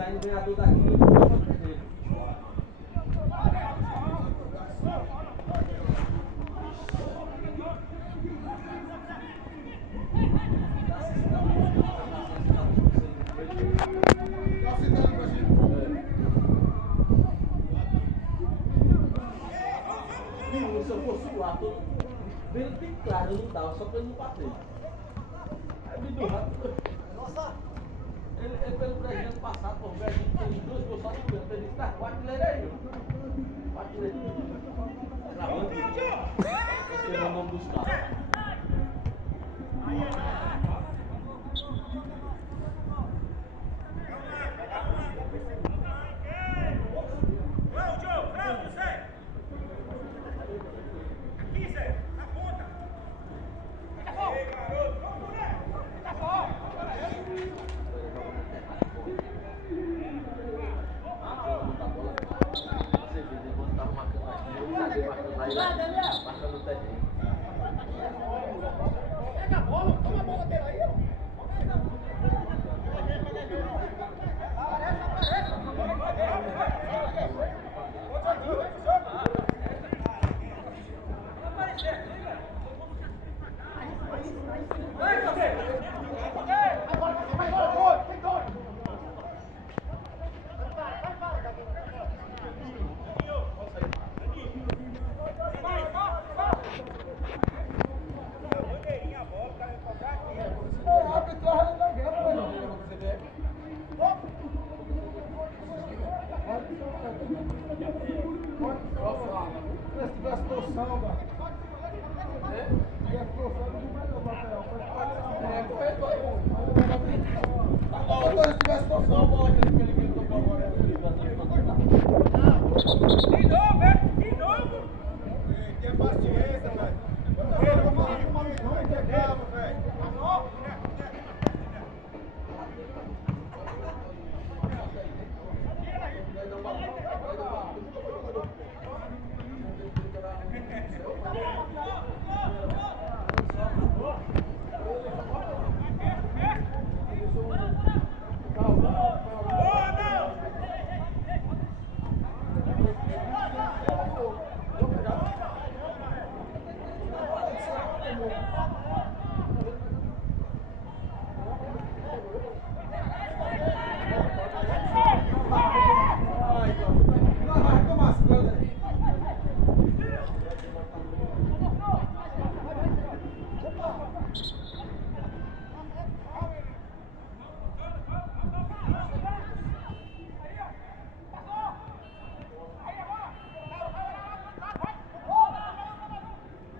saindo ganhador daqui, eu não vou perder. Se eu fosse lá, todo vendo bem claro, eu não dava, só pra ele não bater. Aí me deu rápido. Nossa! Ele pelo presidente passado, pô, o presidente fez 2 gols só de goleiro. Ele disse, tá, o artilheiro é eu. O artilheiro. Gravando. Escreveu o nome dos caras.